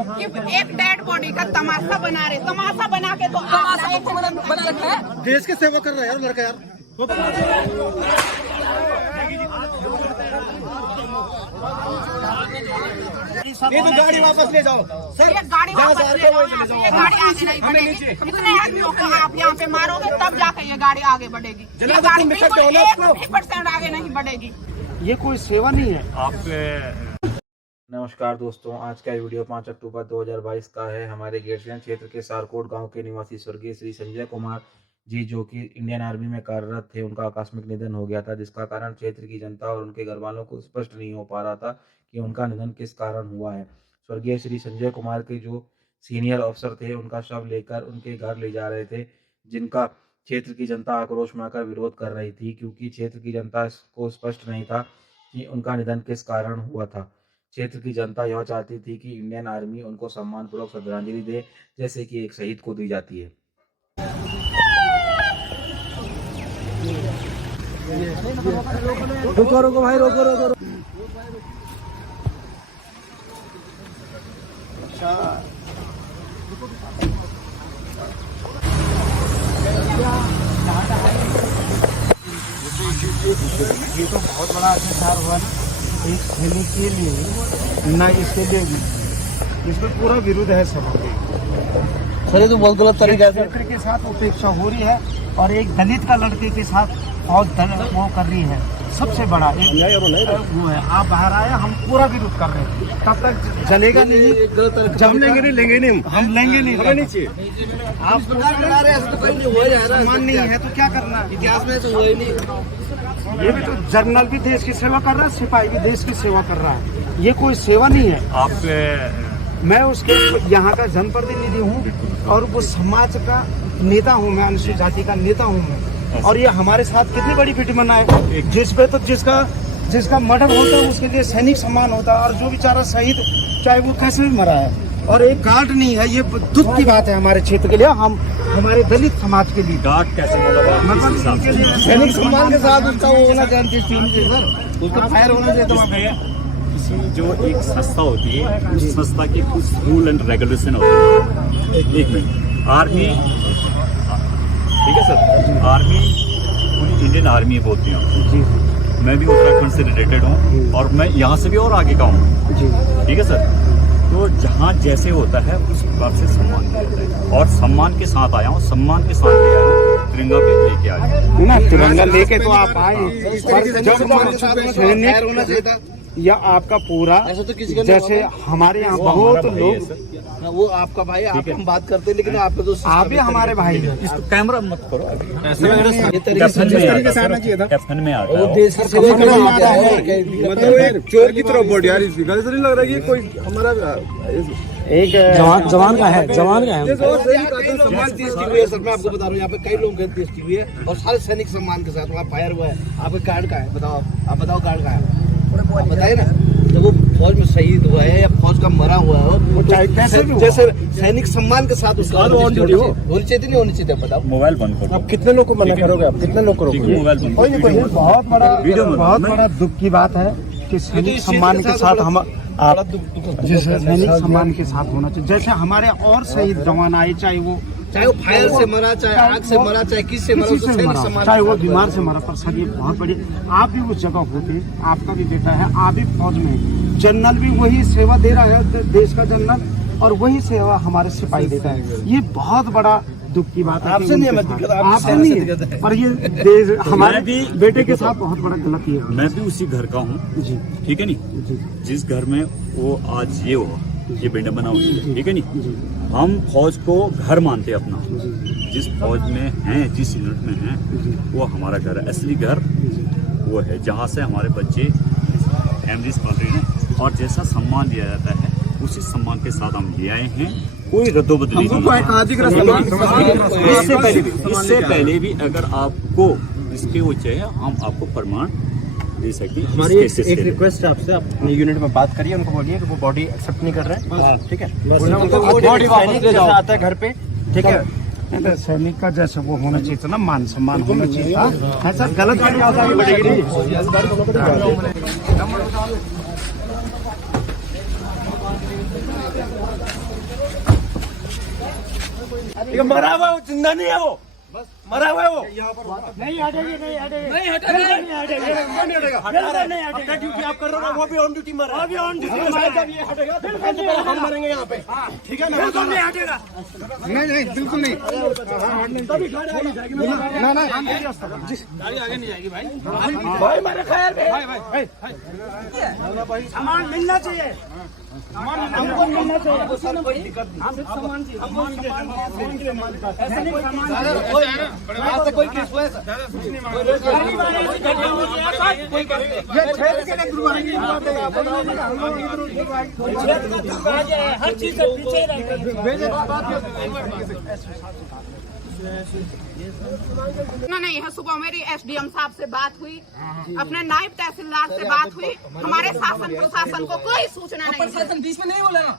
कि एक dead body का तमाशा बना रहे, तमाशा बना के तो बना रखा है। देश की सेवा कर रहा है यार लड़का यार। ये तो गाड़ी वापस ले जाओ सर, ये गाड़ी वापस ले जाओ, ये गाड़ी आगे नहीं बढ़ेगी। कितने आदमियों को आप यहाँ पे मारोगे तब जाके ये गाड़ी आगे बढ़ेगी। ये गाड़ी बिल्कुल 1% आगे नहीं बढ़ेगी। ये कोई सेवा नहीं है। आप नमस्कार दोस्तों, आज का वीडियो 5 अक्टूबर 2022 का है। हमारे गेरसियान क्षेत्र के सारकोट गांव के निवासी स्वर्गीय श्री संजय कुमार जी, जो कि इंडियन आर्मी में कार्यरत थे, उनका आकस्मिक निधन हो गया था, जिसका कारण क्षेत्र की जनता और उनके घर वालों को स्पष्ट नहीं हो पा रहा था कि उनका निधन किस कारण हुआ है। स्वर्गीय श्री संजय कुमार के जो सीनियर अफसर थे, उनका शव लेकर उनके घर ले जा रहे थे, जिनका क्षेत्र की जनता आक्रोश में आकर विरोध कर रही थी, क्योंकि क्षेत्र की जनता को स्पष्ट नहीं था कि उनका निधन किस कारण हुआ था। क्षेत्र की जनता यह चाहती थी कि इंडियन आर्मी उनको सम्मानपूर्वक श्रद्धांजलि दे, जैसे कि एक शहीद को दी जाती है। रुको रुको भाई, रोको रोको। अच्छा ये तो बहुत बड़ा अत्याचार हुआ ना एक सैनिक के लिए, ना इसके लिए भी। इसमें पूरा विरोध है सब। सर ये तो बहुत गलत तरीके से के साथ उपेक्षा हो रही है, और एक दलित का लड़के के साथ बहुत वो कर रही है। सबसे बड़ा वो है, आप बाहर आए, हम पूरा विरोध कर रहे हैं। तब तक जलेगा नहीं, जब लेंगे नहीं, लेंगे नहीं, हम लेंगे नहीं। आप सम्मान नहीं है तो क्या करना, इतिहास में तो हुआ ही नहीं। ये भी तो जनरल भी देश की सेवा कर रहा है, सिपाही भी देश की सेवा कर रहा है। ये कोई सेवा नहीं है। आप मैं उसके यहाँ का जनप्रतिनिधि हूँ और वो समाज का नेता हूँ, मैं अनुसूचित जाति का नेता हूँ मैं। और ये हमारे साथ कितनी बड़ी फिटमन है, जिस पे तो जिसका मर्डर होता है उसके लिए सैनिक सम्मान होता है, और जो बेचारा शहीद चाहे वो कैसे भी मरा है, और एक गार्ड नहीं है। ये दुख की बात है हमारे क्षेत्र के लिए, हम हमारे दलित समाज के लिए। गार्ड कैसे मतलब सैनिक सम्मान के साथ उसका वो होना चाहिए सर, उसका फायर होना चाहिए। जो एक संस्था होती है, उस संस्था के कुछ रूल एंड रेगुलेशन होते हैं। एक मिनट, आर्मी, ठीक है सर, आर्मी इंडियन आर्मी बोलती हूँ। मैं भी उत्तराखंड से रिलेटेड हूँ और मैं यहाँ से भी और आगे का हूँ, ठीक है सर। तो जहाँ जैसे होता है उस प्रकार से सम्मान मिलता है, और सम्मान के साथ आया हूँ, सम्मान के साथ ले आया हूँ, तिरंगा पे लेके आया ना। तिरंगा लेके तो आप आए, या आपका पूरा तो जैसे हमारे यहाँ बहुत लोग, वो आपका भाई, आप हम बात करते हैं, लेकिन आपके दोस्त आप भी हमारे भाई हैं। इसको कैमरा मत करो अभी। कैप्टन में आता है, मतलब एक चोर की तरफ बढ़ यार, इसकी गलत नहीं लग रहा है कि कोई हमारा एक जवान का है, जवान का है। सम्मान देश की हुई है सर, मैं आपको बता रहा हूँ, यहाँ पे कई लोग देश की हुई है, और सारे सैनिक सम्मान के साथ वहाँ फायर हुआ है। आपका कार्ड का है, बताओ आप बताओ कार्ड का है, बताइए ना। जब वो फौज में शहीद हुआ है या फौज का मरा हुआ है, जैसे सैनिक सम्मान के साथ उसका होनी चाहिए, नहीं होनी चाहिए, बताओ। मोबाइल बंद करो। अब कितने लोग को मना करोगे, आप कितने लोग करोगे? मोबाइल बंद करो। बहुत बड़ा दुख की बात है कि सैनिक सम्मान के साथ हम आप जैसे सैनिक सम्मान के साथ होना चाहिए। जैसे हमारे और शहीद जवान आए, चाहे वो फायर से मरा, चाहे आग से मरा, चाहे किस से मरा, चाहे वो बीमार से मरा, पर सर ये बहुत बड़ी, आप भी उस जगह होते, आपका भी बेटा है, आप भी फौज में, जनरल भी वही सेवा दे रहा है, देश का जनरल, और वही सेवा हमारे सिपाही देता है। ये बहुत बड़ा दुख की बात है। आपसे नहीं है, आपसे नहीं है, पर ये हमारे भी बेटे के साथ बहुत बड़ा गलती है। मैं भी उसी घर का हूँ जी, ठीक है नहीं, जिस घर में वो आज ये हुआ, ये बेटा बना हुआ है, ठीक है नहीं। हम फौज को घर मानते हैं अपना, जिस फौज में हैं, जिस यूनिट में हैं, वो हमारा घर है, असली घर वो है, जहाँ से हमारे बच्चे फैमिलीज पल रही हैं, और जैसा सम्मान दिया जाता है उसी सम्मान के साथ हम ले आए हैं। कोई रद्दोबदली नहीं। इससे पहले भी अगर आपको इसके वो चाहिए, हम आपको प्रमाण दे सकते हैं। हमारी एक रिक्वेस्ट है आपसे, आप अपनी यूनिट में बात करिए, उनको बोलिए कि वो बॉडी एक्सेप्ट नहीं कर रहे हैं, ठीक है? बॉडी वापस ले जाओ, आता है घर पे, ठीक है? सैनिक का जैसे वो होना चाहिए था ना, मान सम्मान होना चाहिए था। ऐसा गलत आगे बढ़ेगी नहीं। ये मरा हुआ वो जिंदा नहीं है, वो मरा हुआ है वो। नहीं हटेगी, नहीं हटेगी, नहीं हटेगा, नहीं हटेगा, नहीं हटेगा। अपना ड्यूटी आप कर रहे हो, वो भी ऑन ड्यूटी मर रहा है। अभी ऑन ड्यूटी हम शायद जब ये हटेगा तो सबसे पहले हम मरेंगे यहाँ पे, ठीक है ना? बिल्कुल नहीं हटेगा। नहीं बिल्कुल नहीं, तभी गाड़ी आगे जाएगी ना गाड़ी आगे नहीं जाएगी भाई मेरे ख्याल में भाई सामान मिलना चाहिए, हमको मिलना चाहिए। हम सामान ऐसे नहीं सामान आपसे कोई केस हुआ है सर? हर चीज से पीछे नहीं है। सुबह मेरी एसडीएम साहब से बात हुई, अपने नायब तहसीलदार से बात हुई, हमारे शासन प्रशासन को कोई सूचना नहीं। प्रशासन बीच में नहीं बोलेगा,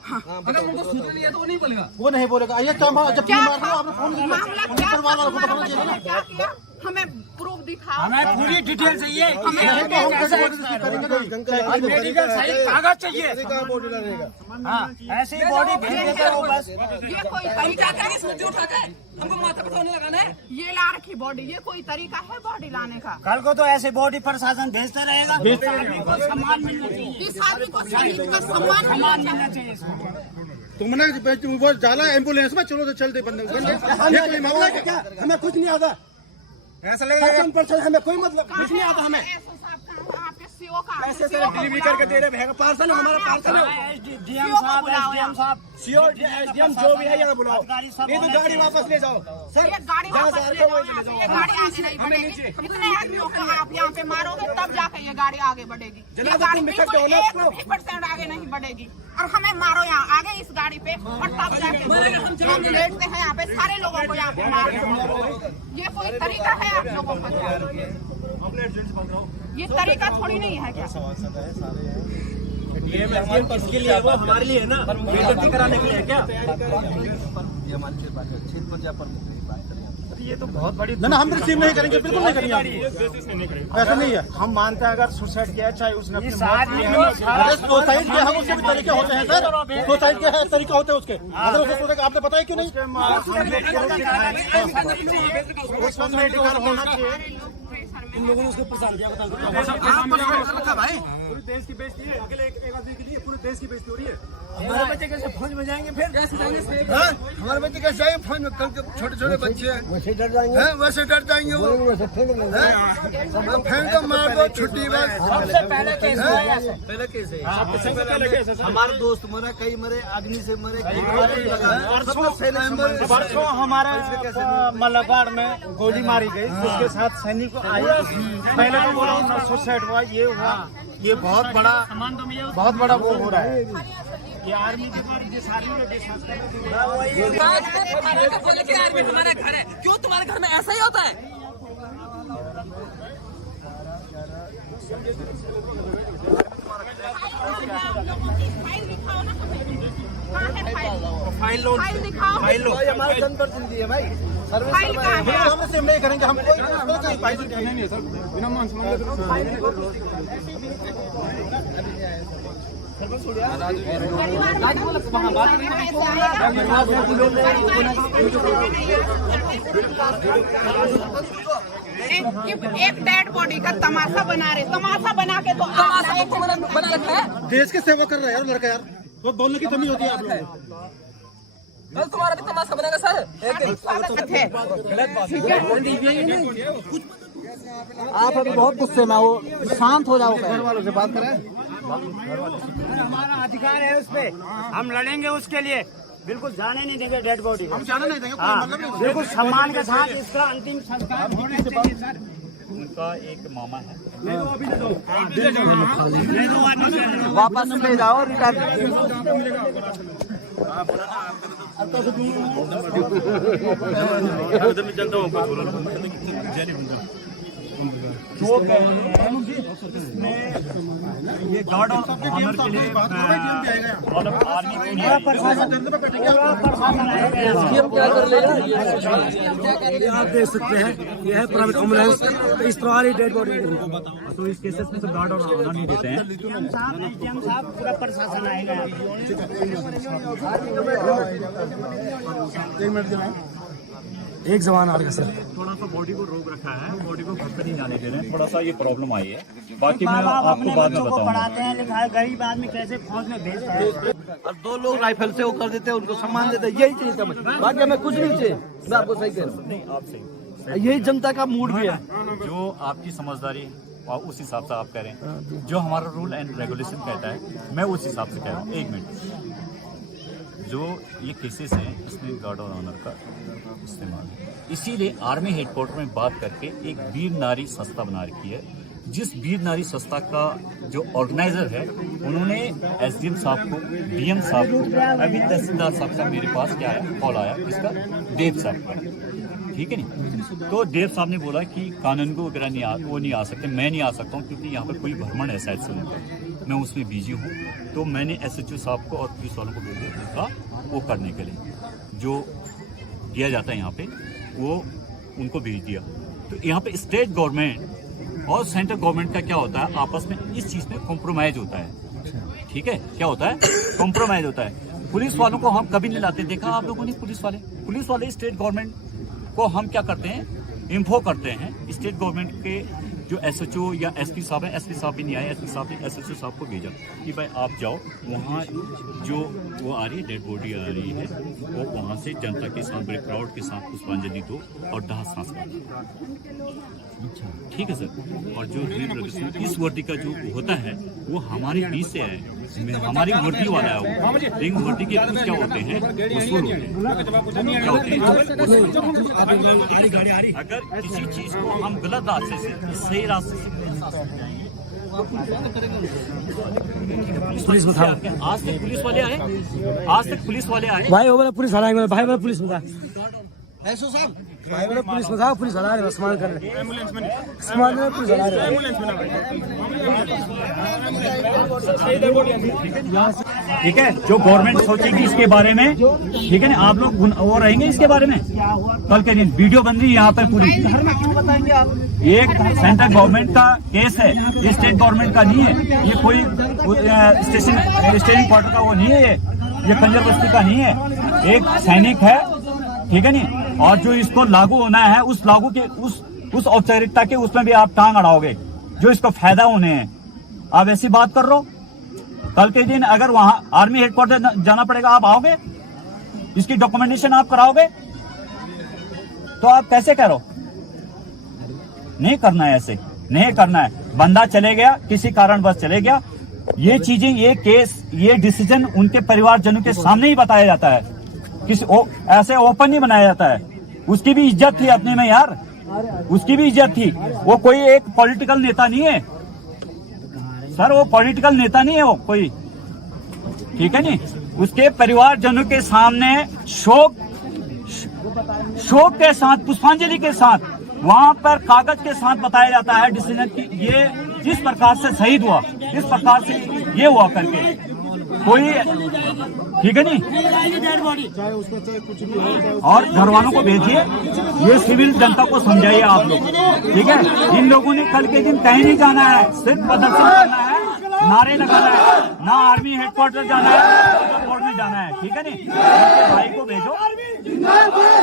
अगर उनको सूचना दिया तो वो नहीं बोलेगा। वो नहीं बोलेगा। ये क्या जब क्या मार रहे हो आपने फोन मामला क्या था? हमारा बच्चे ने क्या किया? हमें प्रूफ दिखाओ, हमें पूरी डिटेल चाहिए। मेडिकल सही कागज चाहिए। हाँ, ऐसी बॉडी भेज देगा वो बस। ये कोई तरीका है? हमको माथा पर सोने लगाना है। ये ला रखी बॉडी, ये कोई तरीका है बॉडी लाने का? कल को तो ऐसे बॉडी प्रशासन भेजता रहेगा। इस आदमी को सम्मान मिलना चाहिए, इस आदमी को शहीद का सम्मान सम्मान मिलना चाहिए इसको। तुमने वो डाला एम्बुलेंस में, चलो तो चलते बंदे। ये कोई मामला है क्या? हमें कुछ नहीं आता, ऐसा लगेगा हमें कोई मतलब कुछ नहीं आता हमें। आपके सीओ का ऐसे डिलीवरी करके दे रहे हैं, पार्सल हमारा पार्सल है। डीएम साहब, एसडीएम साहब, सीओ एसडीएम जो भी है यहाँ बुलाओ, नहीं तो गाड़ी वापस ले जाओ सर। ये गाड़ी जहाँ वापस से ले आए थे जाओ, वहीं यहाँ ले से जाओ। ये गाड़ी आगे नहीं बढ़ेगी। इतने आदमियों को आप यहाँ पे मारोगे तब जाके ये गाड़ी आगे बढ़ेगी। ये गाड़ी बिल्कुल 1% आगे नहीं बढ़ेगी। और हमें मारो यहाँ आगे इस गाड़ी पे, और तब जाके हम लेटते हैं यहाँ पे, सारे लोगों को यहाँ पे मार। ये कोई तरीका है आप लोगों का? ये तरीका थोड़ी नहीं है क्या? किसके लिए? वो हमारे लिए है ना, बेइज्जती कराने के लिए क्या? ये तो बहुत बड़ी ना, हम रिसीव नहीं करेंगे, बिल्कुल नहीं करेंगे। ऐसा नहीं है, हम मानते हैं अगर सुसाइड किया चाहे उसने अपनी सुसाइड किया है, उसके भी तरीके होते हैं सर। सुसाइड के तरीके होते हैं उसके, अगर उसको सोचेगा आपने बताया क्यों नहीं? मेडिकल होना चाहिए। इन लोगों ने उसको पसंद दिया, भाई पूरे देश की बेइज्जती है, अकेले एक आदमी के लिए पूरे देश की बेइज्जती हो रही है। हमारे बच्चे कैसे फौज में जाएंगे फिर? हमारे बच्चे कैसे आएंगे फौज में? कल के छोटे बच्चे हैं, वैसे डर जाएंगे, वैसे डर जाएंगे वो। फेंक दो, मार दो, छुट्टी बस। सबसे पहले केस हुआ है ऐसे। पहले केस है, हमारे दोस्त मरे, कई मरे, अग्नि से मरे, परसों हमारे मल्लबाड़ में गोली मारी गई, उसके साथ सैनिक आए। पहले तो बोला उनका सुसाइड हुआ, ये हुआ, ये बहुत बड़ा वो हो रहा है। ये आर्मी के बारे में सारी में विश्वास हमारा घर है, क्यों तुम्हारे घर में ऐसा ही होता है? फाइल दिखाओ। हमारे जनता जिंदगी है भाई, सर्विस फाइल कहाँ है? हम रिसीव नहीं करेंगे, हम कोई फाइल नहीं है सर, बिना मान एक डेड बॉडी का तमाशा बना रहे, तमाशा बना के तो बना रखा है। देश की सेवा कर रहा है यार लड़का यार, वो बोलने की कमी होती है आप लोगों को। कल तुम्हारा भी तमाशा बनेगा सर। थे। आप अभी बहुत गुस्से में हो, शांत हो जाओ, घर वालों से बात करें। हमारा अधिकार है उस पे, हम लड़ेंगे उसके लिए। बिल्कुल जाने नहीं देंगे डेड बॉडी, हम जाने नहीं देंगे, कोई हाँ, मतलब नहीं। बिल्कुल सम्मान के साथ इसका अंतिम संस्कार होना चाहिए सर। उनका एक मामा है, वापस ले जाओ, ये गार्ड ऑफ ऑनर के लिए ऑल ऑफ आर्मी को नहीं आप देख सकते हैं ये है प्राइवेट एम्बुलेंस, इस तरह वाली डेड बॉडी तो इस केसेस में तो गार्ड और ऑनर नहीं देते हैं। पूरा प्रशासन आएगा। एक जवान आ गया सर। थोड़ा सा बॉडी को रोक रखा है, बॉडी को घर पे नहीं जाने दे रहे हैं, थोड़ा सा ये प्रॉब्लम आई है। बाकी मैं आपको बाद में बताऊंगा। पढ़ाते हैं, लिखा है, गरीब आदमी कैसे फौज में भेजता है। और 2 लोग राइफल से वो कर देते हैं, उनको सम्मान देते हैं, यही चीज समझ। बाकी हमें कुछ नहीं चाहिए, मैं आपको सही कह रहा हूँ। नहीं, आप सही, यही जनता का मूड भी है। जो आपकी समझदारी और उस हिसाब से आप कह रहे हैं, जो हमारा रूल एंड रेगुलेशन कहता है मैं उस हिसाब से कह रहा हूँ। 1 मिनट, जो ये केसेस हैं इसमें गार्ड और ऑनर का इस्तेमाल है, इसीलिए आर्मी हेडक्वार्टर में बात करके एक वीर नारी संस्था बना रखी है। जिस वीर नारी संस्था का जो ऑर्गेनाइजर है उन्होंने एसडीएम साहब को, डीएम साहब को, अभी तहसीलदार साहब का मेरे पास क्या है कॉल आया, इसका देव साहब का, ठीक है नहीं। तो देव साहब ने बोला कि कानून को वगैरह वो नहीं आ सकते, मैं नहीं आ सकता हूँ क्योंकि यहाँ पर कोई भ्रमण है शायद से उनका, मैं उसमें बिजी हूँ। तो मैंने एसएचओ साहब को और पुलिस वालों को बोल दिया उनका वो करने के लिए जो किया जाता है यहाँ पे, वो उनको भेज दिया। तो यहाँ पे स्टेट गवर्नमेंट और सेंट्रल गवर्नमेंट का क्या होता है, आपस में इस चीज में कॉम्प्रोमाइज होता है। ठीक है, क्या होता है, कॉम्प्रोमाइज होता है। पुलिस वालों को हम कभी नहीं लाते, देखा आप लोगों ने, पुलिस वाले स्टेट गवर्नमेंट को हम क्या करते हैं, इन्फो करते हैं। स्टेट गवर्नमेंट के जो एसएचओ या एसपी साहब है, एसपी साहब भी नहीं आए, एसपी साहब ने एसएचओ साहब को भेजा कि भाई आप जाओ वहाँ, जो वो आ रही है डेड बॉडी आ रही है, वो वहाँ से जनता के साथ, बड़े क्राउड के साथ पुष्पांजलि दो और दाह संस्कार। ठीक है सर। और जो इस वर्दी का जो होता है वो हमारे बीच से है, हमारी वर्दी वाला है वो, लेकिन वर्दी के कुछ क्या होते हैं, वसूल होते हैं, क्या होते हैं। अगर किसी चीज को हम गलत रास्ते से सही रास्ते से पुलिस बता, आज तक पुलिस वाले आए, भाई वो वाला पुलिस वाला है, भाई वाला पुलिस बता, एसओ साहब भाई वाला पुलिस बता, पुलिस वाला है, इस्तेमाल कर रहे हैं, इस्तेमाल में पुलिस वाला है। ठीक है, जो गवर्नमेंट सोचेगी इसके बारे में, ठीक है ना, आप लोग वो रहेंगे इसके बारे में। कल के दिन वीडियो बन रही है यहाँ पर पूरी, ये सेंट्रल गवर्नमेंट का केस है, ये स्टेट गवर्नमेंट का नहीं है, ये कोई स्टेशन क्वार्टर का वो नहीं है, ये खंजर बस्ती का नहीं है, एक सैनिक है, ठीक है नहीं। और जो इसको लागू होना है, उस लागू के उस औपचारिकता के उसमें भी आप टांग अड़ाओगे, जो इसको फायदा होने हैं, आप ऐसी बात कर रहे हो। कल के दिन अगर वहां आर्मी हेडक्वार्टर जाना पड़ेगा, आप आओगे, इसकी डॉक्यूमेंटेशन आप कराओगे, तो आप कैसे करो? नहीं करना है, ऐसे नहीं करना है। बंदा चले गया, किसी कारणवश चले गया, ये चीजें, ये केस, ये डिसीजन उनके परिवारजनों के सामने ही बताया जाता है, ऐसे ओपन नहीं बनाया जाता है। उसकी भी इज्जत थी अपने में यार, उसकी भी इज्जत थी। वो कोई एक पॉलिटिकल नेता नहीं है सर, वो पॉलिटिकल नेता नहीं है वो कोई, ठीक है नहीं। उसके परिवारजनों के सामने शोक के साथ, पुष्पांजलि के साथ, वहां पर कागज के साथ बताया जाता है डिसीजन की, ये जिस प्रकार से शहीद हुआ, जिस प्रकार से ये हुआ करके कोई, ठीक है नहीं। और घर वालों को भेजिए, ये सिविल जनता को समझाइए आप लोग, ठीक है। इन लोगों ने कल के दिन कहीं नहीं जाना है, सिर्फ प्रदर्शन करना है, नारे लगाना है, ना आर्मी हेडक्वार्टर जाना है, ना कोर्ट में जाना है, ठीक है नहीं। भाई को भेजो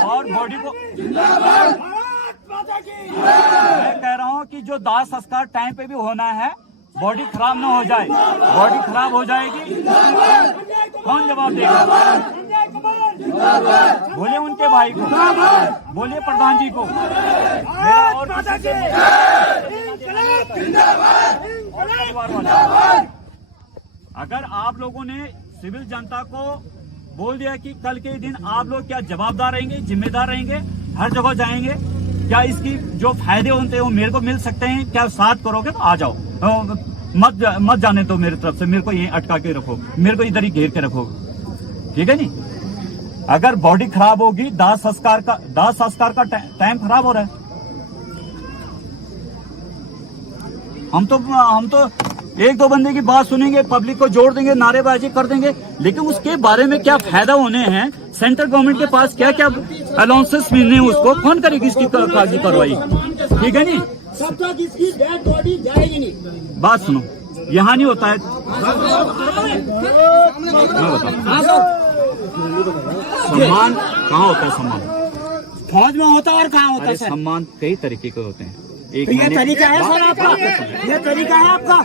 और बॉडी को, मैं कह रहा हूँ कि जो दाह संस्कार टाइम पे भी होना है, बॉडी खराब ना हो जाए, बॉडी खराब हो जाएगी, कौन जवाब देगा? बोले उनके भाई को, बोले प्रधान जी को, और अगर आप लोगों ने सिविल जनता को बोल दिया कि कल के दिन आप लोग क्या जवाबदार रहेंगे, जिम्मेदार रहेंगे, हर जगह जाएंगे, क्या इसकी जो फायदे होते हैं वो मेरे को मिल सकते हैं, क्या साथ करोगे तो आ जाओ, मत जाने दो मेरी तरफ से, मेरे को यहीं अटका के रखो, मेरे को इधर ही घेर के रखो, ठीक है नहीं। अगर बॉडी खराब होगी, दाह संस्कार का टाइम खराब हो रहा है। हम तो एक दो बंदे की बात सुनेंगे, पब्लिक को जोड़ देंगे, नारेबाजी कर देंगे, लेकिन उसके बारे में क्या फायदा होने हैं, सेंट्रल गवर्नमेंट के पास क्या क्या अलाउंसेस मिलने हैं, उसको कौन करेगी इसकी कागजी कार्रवाई? ठीक है नहीं, तब तक इसकी डेड बॉडी जाएगी नहीं। बात सुनो, यहाँ नहीं होता है। सम्मान कहाँ होता है? सम्मान फौज में होता है और कहाँ होता है अरे सर? सम्मान कई तरीके के होते हैं। एक तो ये मैंने- तरीका है सर आपका, ये तरीका है आपका,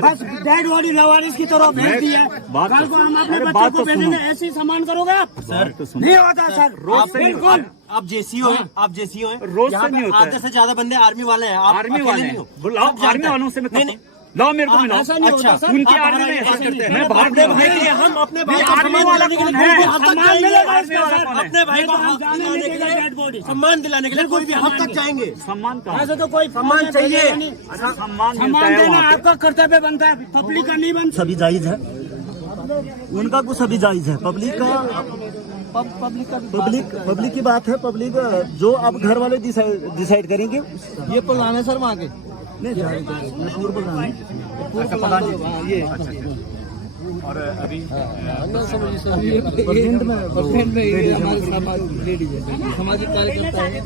बस डेड बॉडी लवारिस की तरह भेज दी है। बात कल को हम अपने अरे बच्चों बात को तो भेजेंगे, सुनो। ऐसे ही सम्मान करोगे आप? सर तो सुनो, नहीं होता सर, रोज से नहीं बिल्कुल। होता आप जेसीओ हैं, आप जेसीओ हैं। रोज यहाँ से नहीं पे होता आधे है। से ज्यादा बंदे आर्मी वाले हैं। आप आर्मी अकेले वाले नहीं हैं, हो। बुलाओ सब जानते आर्मी हैं। वालों से मैं नहीं, लाओ मेरे को मिलाओ। ऐसा नहीं होता सर। उनकी आप आर्मी में हमारे ऐसा ऐसे करते हैं। नहीं। मैं भारत में अपने भाई हम अपने भाई को आर्मी सम्मान वाला दिलाने के लिए कौन है? कोई भी हद तक सम्मान जाएंगे। मिलेगा आर्मी वाला सर। कौन है? अपने भाई को हम जाने नहीं दिलाने के देगा लिए, डेड बॉडी। सम्मान दिलाने के लिए कोई भी हद तक जाएंगे। सम्मान का ऐसे तो कोई सम्मान चाहिए। सम्मान मिलता सम्मान है देना वहाँ पे। आपका कर्तव्य बनता है, पब्लिक का नहीं बनता। सभी जायज है, उनका कुछ सभी जायज है। पब्लिक का पब्लिक की बात है। पब्लिक जो अब घर वाले डिसाइड करेंगे। ये प्रधान है सर वहाँ के, नहीं पूर्व प्रधान है। ये और अभी सामाजिक कार्यकर्ता है।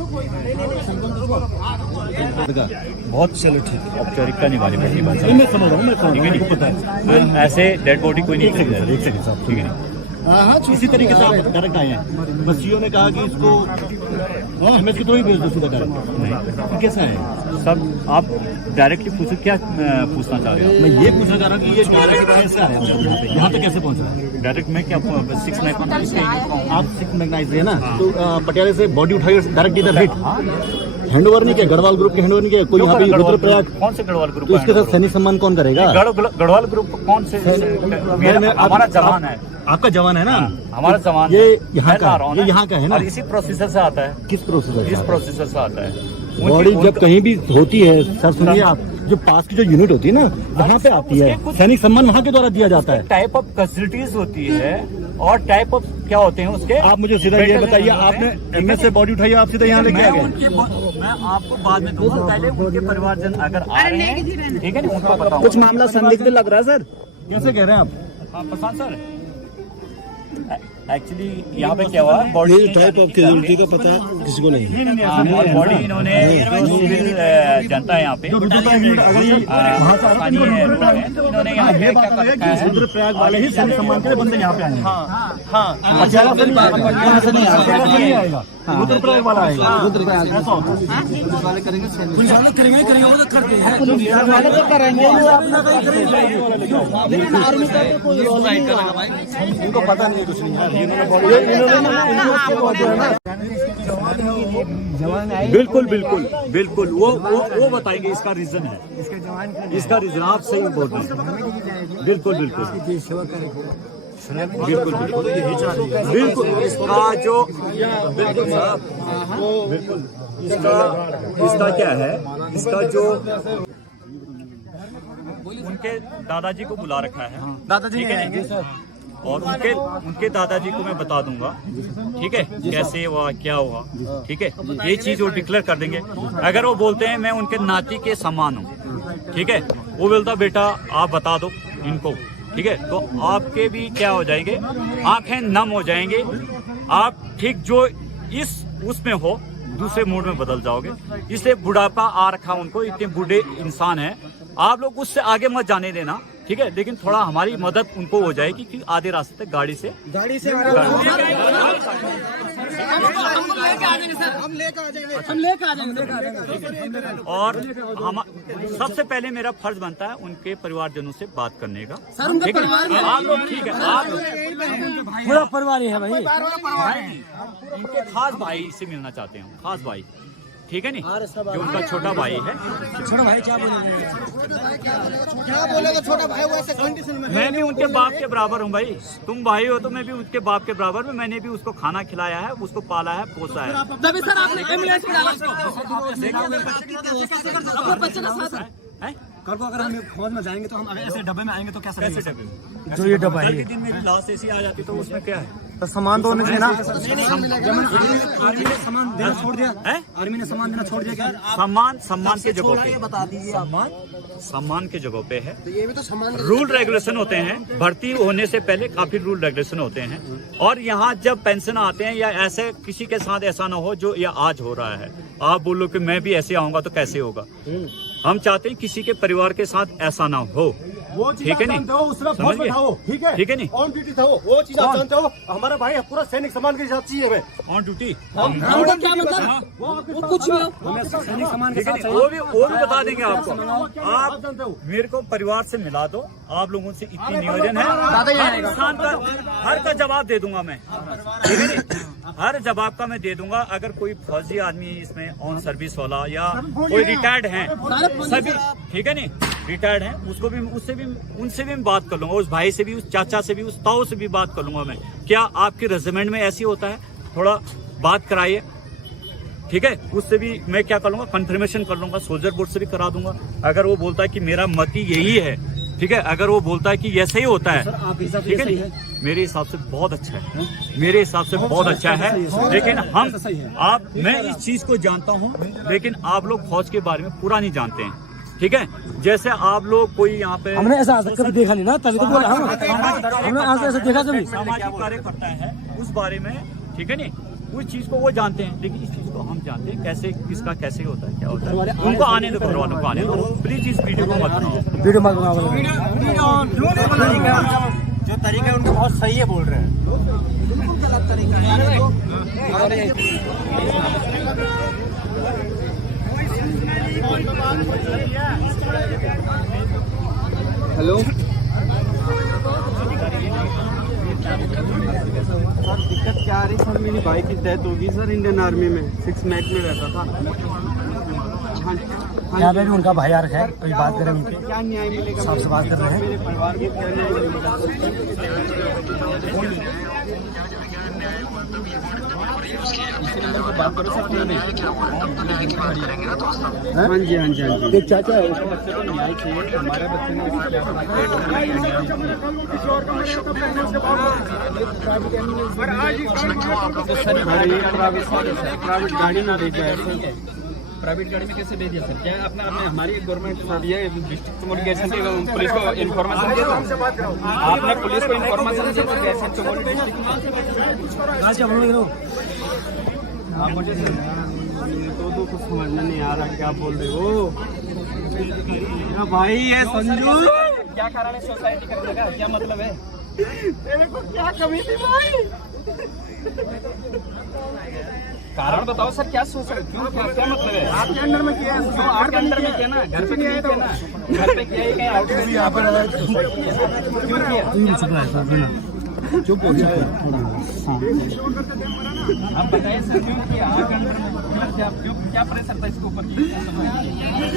बहुत चलो ठीक है, औपचारिकता निभानी पड़ती है। मैं समझ रहा हूँ, मैं समझ रहा हूँ, पता है। ऐसे डेड बॉडी कोई नहीं करेगा। ठीक है, हाँ, इसी तरीके से आप डायरेक्ट आए हैं। बस्तियों ने कहा कि इसको हमें इसको तो ही भेज दो सुबह डायरेक्ट। कैसा है सब आप डायरेक्टली पूछो, क्या पूछना चाह रहे हो? मैं ये पूछना चाह रहा हूँ कि ये डायरेक्ट कैसे आया, यहाँ पे कैसे पहुँच रहा है? डायरेक्ट मैं क्या 6 नाइट आप 6 मैग्नाइज है ना, तो पटियाले से बॉडी उठाई डायरेक्ट इधर हिट हैंडओवर नहीं किया, गढ़वाल ग्रुप के हैंडओवर नहीं किया कोई यहाँ पे रुद्रप्रयाग। कौन से गढ़वाल ग्रुप? तो इसके साथ सैनिक सम्मान कौन करेगा? गढ़वाल ग्रुप कौन से? हमारा जवान है, आपका जवान है ना, हमारा जवान ये है। यहाँ मैं का ला रहा हूँ ये ना। यहाँ का है ना। और इसी प्रोसीजर से आता है। किस प्रोसेस इस प्रोसीजर से आता है। बॉडी जब कहीं भी होती है सर, सुनिए आप, जो पास की जो यूनिट होती है ना, वहाँ पे आती है, सैनिक सम्मान वहाँ के द्वारा दिया जाता है। टाइप ऑफ फैसिलिटीज होती है और टाइप ऑफ क्या होते हैं उसके। आप मुझे सीधा ये बताइए, आपने एमएस से बॉडी उठाई, आप सीधा यहाँ लेके आ गए? मैं आपको बाद में दूंगा, पहले उनके परिवारजन अगर आ रहे हैं, ठीक है ना, उनको बताऊँ। कुछ मामला संदिग्ध लग रहा है सर, कैसे कह रहे हैं आप? हाँ प्रशांत सर, एक्चुअली यहाँ पे क्या हुआ, बॉडी टाइप ऑफ कैजुअलिटी का पता किसी को नहीं है। और बॉडी इन्होंने सिविल जनता है यहाँ पे स्थानीय लोग हैं, तो इन्होंने यहाँ पे क्या कर रखा है। रुद्रप्रयाग वाले ही सैनिक सम्मान के लिए बंदे यहाँ पे आए हैं। पटियाला से नहीं आएगा, रुद्रप्रयाग वाला आएगा। रुद्रप्रयाग ऐसा होता है। पुलिस वाले करेंगे वो तो करते हैं, पुलिस वाले तो करेंगे, वो अपना लेकिन आर्मी का तो कोई रोल नहीं करेगा भाई। इनको पता नहीं है कुछ नहीं है। बिल्कुल बिल्कुल बिल्कुल, वो बताएंगे इसका रीजन है, इसका रीजन आप सही बोल रहे हैं। बिल्कुल बिल्कुल बिल्कुल बिल्कुल इसका जो बिल्कुल साहब, बिल्कुल इसका क्या है, इसका जो उनके दादाजी को बुला रखा है, दादाजी आएंगे और उनके दादाजी को मैं बता दूंगा, ठीक है, कैसे हुआ क्या हुआ, ठीक है, ये चीज वो डिक्लेयर कर देंगे। अगर वो बोलते हैं मैं उनके नाती के समान हूँ, ठीक है, वो बोलता बेटा आप बता दो इनको, ठीक है, तो आपके भी क्या हो जाएंगे, आंखें नम हो जाएंगे, आप ठीक जो इस उसमें हो दूसरे मूड में बदल जाओगे। इसलिए बुढ़ापा आ रखा उनको, इतने बूढ़े इंसान हैं, आप लोग उससे आगे मत जाने देना, ठीक है, लेकिन थोड़ा हमारी मदद उनको हो जाएगी कि आधे रास्ते तक गाड़ी से हम लेकर आ जाएंगे। और हम सबसे पहले मेरा फर्ज बनता है उनके परिवारजनों से बात करने का। सर उनके ठीक है? परिवार में आप लोग ठीक है, आप पूरा परिवार ही है भाई। उनके खास भाई से मिलना चाहते हैं, खास भाई, ठीक है नी, जो उनका छोटा भाई है। छोटा भाई क्या बोलेगा छोटा भाई, वो ऐसे कंडीशन में मैं भी उनके बाप के बराबर हूँ भाई, तुम भाई हो तो मैं भी उनके बाप के बराबर में, मैंने भी उसको खाना खिलाया है, उसको पाला है, पोसा है। तभी सर आपने एम्बुलेंस में डाला इसको। अपने बच्चे के साथ हैं? कल को अगर हम फौज में जाएंगे तो हम अगर ऐसे डब्बे में आएंगे तो कैसा कैसे लगेगा? डब्बे में? जो ये डब्बा है, कल के दिन मेरी लाश ऐसी आ जाती तो उसमें क्या है? तो सामान तो होने चाहिए ना। आर्मी ने सामान देना छोड़ दिया है? आर्मी ने सामान देना छोड़ दिया क्या? सम्मान के जगह पे बता दीजिए आप। सम्मान के जगह पे है। रूल रेगुलेशन होते हैं, भर्ती होने से पहले काफी रूल रेगुलेशन होते हैं। और यहाँ जब पेंशन आते हैं या ऐसे किसी के साथ ऐसा ना हो जो या आज हो रहा है, आप बोलो कि मैं भी ऐसे आऊंगा तो कैसे होगा। हम चाहते हैं किसी के परिवार के साथ ऐसा ना हो। वो चीज ठीक है आप नहीं? जानते हो, उस तरफ समझ फौज गए? में था वो, ठीक है? ठीक है नहीं? ऑन ड्यूटी था वो चीज आप जानते हो। हमारा भाई पूरा सैनिक सम्मान के हिसाब से चाहिए हमें। ऑन ड्यूटी उनका क्या मतलब? वो कुछ भी हमें सैनिक सम्मान के ठीक है साथ नहीं? वो भी बता देंगे आपको। आप जानते हो। आप मेरे को परिवार से मिला दो, आप लोगों से इतनी नियोजन है, हर इंसान का हर का जवाब दे दूंगा मैं। ठीक है नहीं? हर जवाब का मैं दे दूंगा। अगर कोई फौजी आदमी इसमें ऑन सर्विस वाला या कोई रिटायर्ड है, सभी ठीक है नहीं, रिटायर्ड है, उसको भी उनसे भी मैं बात कर लूंगा, उस भाई से भी, उस चाचा से भी, उस ताऊ से भी बात कर लूंगा मैं। क्या आपके रेजिमेंट में ऐसी होता है? थोड़ा बात कराइए। ठीक है, उससे भी मैं क्या कर लूंगा, कंफर्मेशन कर लूंगा, सोल्जर बोर्ड से भी करा दूंगा। अगर वो बोलता है कि मेरा मत यही है, ठीक है, अगर वो बोलता है कि ऐसा ही होता है, ठीक है नहीं, मेरे हिसाब से बहुत अच्छा है, मेरे हिसाब से बहुत अच्छा है। लेकिन मैं इस चीज को जानता हूँ, लेकिन आप लोग फौज के बारे में पूरा नहीं जानते हैं। ठीक है, जैसे आप लोग कोई यहाँ पे हमने ऐसा आज तक कभी देखा नहीं ना, तभी तो बोला हमने आज ऐसा देखा कभी। सामाजिक कार्य करता है उस बारे में, ठीक है नहीं, उस चीज को वो जानते हैं, लेकिन इस चीज को हम जानते हैं कैसे, किसका कैसे होता है, क्या होता है। उनको आने दो, घर वालों को आने दो। प्लीज इस वीडियो को मत बनाओ। वीडियो मत बनाओ। जो तरीका है उनका बहुत सही है, बोल रहे हैं। हेलो सर दिक्कत क्या आ रही सर, मेरी भाई की डेथ होगी सर इंडियन आर्मी में, 6 मैक में रहता था। यहाँ पे भी उनका भाई आ रखा है, कोई बात करें उनकी, क्या न्याय मिलेगा? सबसे बात कर रहे हैं। मेरे परिवार को क्या न्याय मिलेगा? हाँ जी हाँ जी हाँ जी। एक चाचा है, उसके बच्चे को न्याय चाहिए। हमारे बच्चे ने प्राइवेट गाड़ी में भेजा है सर। प्राइवेट गाड़ी में कैसे दे दिया सर? क्या आपने हमारी गवर्नमेंट ये डिस्ट्रिक्ट कम्युनिकेशन की पुलिस को इन्फॉर्मेशन दिया था? आपने पुलिस को इन्फॉर्मेशन दी थी कैसे चमोली डिस्ट्रिक्ट आज क्या बोल रहे हो? आप मुझे तो कुछ समझना नहीं आ रहा क्या बोल रहे हो। भाई ये संजू क्या कारण है सोसाइटी करने का? क्या मतलब है? तेरे को क्या कमी थी भाई? कारण बताओ सर, क्या सोच रहे? क्यों, क्या मतलब है? आपके अंडर में किया है? क्यों आपके अंडर में किया ना? घर पे नहीं किया ना? घर पे किया ही कहीं आउट में यहाँ पर क्यों किया? चुप हो गया। आप बताइए सर, क्यों किया? आपके अंडर में मतलब क्या प्रेशर था इसके ऊपर?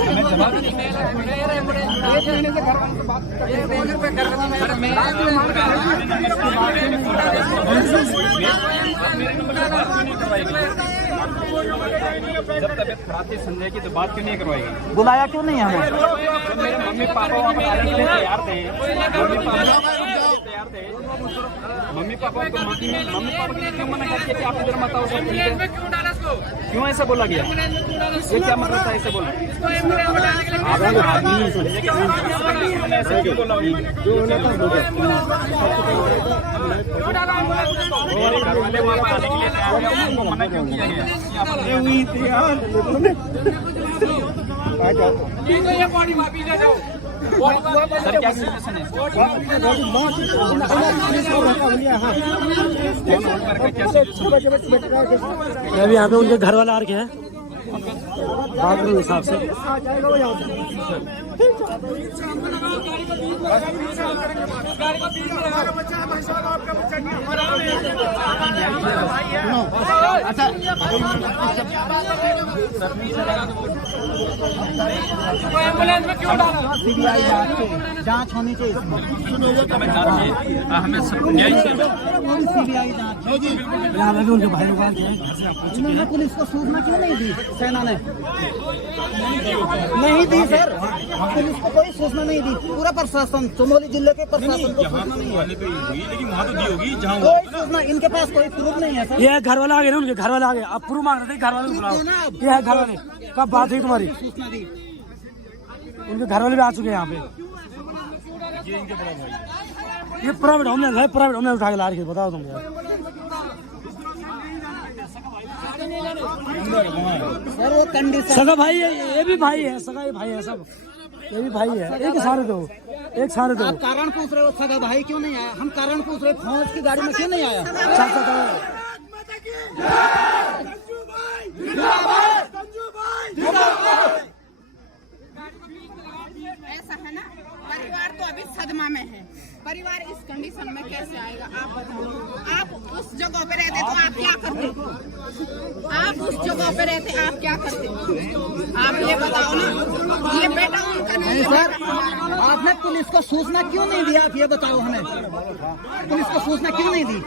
हमें जवाब नहीं मिल रहा है। 1 महीने से घर वालों से बात कर रहे हैं। सर मैं जब तबियत खराब थी संजय की तो बात क्यों नहीं करवाएगी? बुलाया क्यों नहीं हमें? तो मेरे मम्मी पापा वहाँ पर आने के लिए तैयार थे। मम्मी पापा के लिए क्यों मना कर दिया कि आप इधर मत आओ? सब ठीक है, क्यों ऐसा बोला गया? ये क्या मतलब था ऐसे बोला? ऐसे क्यों बोला? घर वाले वहाँ पर आने के लिए तैयार थे, उनको मना क्यों किया गया? हुई थी यार। सर क्या सिचुएशन है? अभी यहाँ पे उनके घर वाले आ रखे हैं, बात करो हिसाब से। एम्बुलेंस में क्यों डाला? सीबीआई जांच होनी चाहिए इसमें। हमें सब न्याय चाहिए। सीबीआई जांच यहाँ लगे उनके भाई लोग इन्होंने पुलिस को सूचना क्यों नहीं दी? सेना ने नहीं दी सर, पुलिस को कोई सूचना नहीं दी। पूरा प्रशासन, चमोली जिले के प्रशासन को सूचना नहीं है। लेकिन वहाँ तो दी होगी जहाँ कोई सूचना, इनके पास कोई प्रूफ नहीं है सर। ये घर वाले आ गए ना, उनके घर वाले आ गए। अब प्रूफ मांग रहे थे, घर वाले को बुलाओ। ये है घर वाले, कब बात हुई तुम्हारी? सूचना दी, उनके घर वाले भी आ चुके हैं यहाँ पे। ये प्राइवेट होम है, प्राइवेट होम उठा के ला रही है, बताओ तुम यार। सर वो कंडीशन, सगा भाई है, ये भी भाई है, सगा ये भाई है सब, ये भी भाई है। एक सारे दो, एक सारे दो। आप कारण पूछ रहे हो सगा भाई क्यों नहीं आया? हम कारण पूछ रहे, फौज की गाड़ी में क्यों नहीं आया? ऐसा है ना, परिवार तो अभी सदमा में है। परिवार इस कंडीशन में कैसे आएगा आप बताओ? आप उस जगह पे रहते तो आप क्या करते? आप उस जगह पे रहते आप क्या करते? आप ये बताओ ना, ये बेटा उनका नहीं है। सर आपने पुलिस को सूचना क्यों नहीं दी? आप ये बताओ हमें, पुलिस को सूचना क्यों नहीं दी?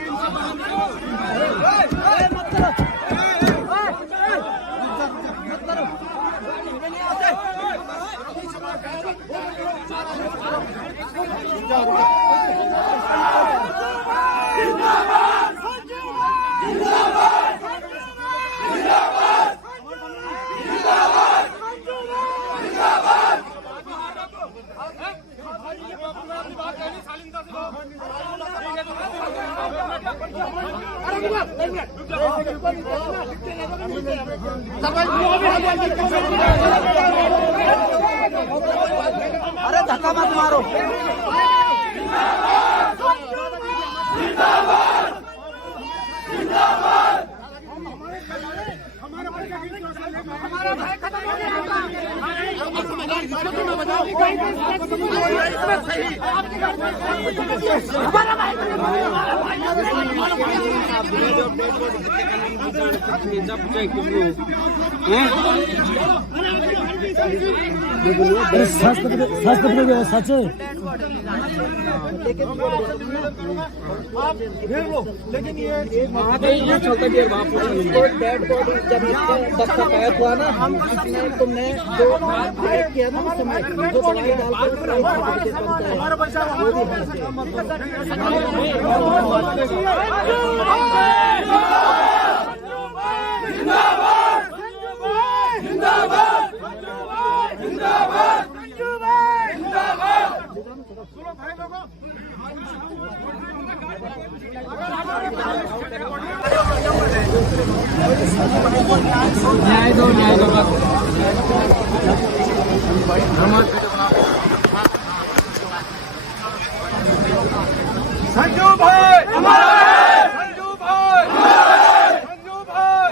अरे धक्का मत मारो। सच है। लेकिन ये डेड बॉडी जब बच्चा पैक हुआ ना, हम इसमें तुमने जो पैक किया ना उस समय जो दवाई डालकर न्याय दो, न्याय दो। संजू भाई हमारे, संजू भाई संजू भाई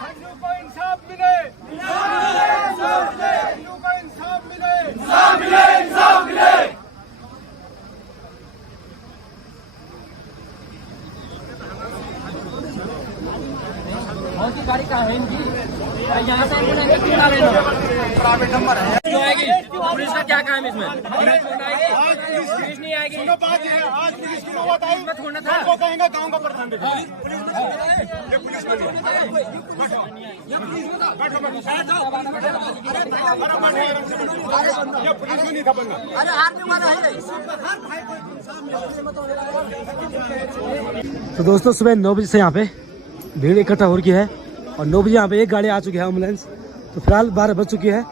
संजू को इंसाफ मिले, संजू को इंसाफ मिले, इंसाफ मिले, इंसाफ मिले। कौन सी गाड़ी का है इनकी? यहाँ से एम्बुलेंस क्यों डाले? प्राइवेट नंबर है, क्यों आएगी? पुलिस का क्या काम है इसमें? पुलिस नहीं आएगी। सुनो बात ये है, आज पुलिस की नौबत आई, थोड़ा था वो कहेंगे गाँव का प्रधान। ये पुलिस में नहीं था बनना। तो दोस्तों सुबह 9 बजे से यहाँ पे भीड़ इकट्ठा हो रही है और 9 बजे यहाँ पे एक गाड़ी आ चुकी है एम्बुलेंस। तो फिलहाल 12 बज चुकी है।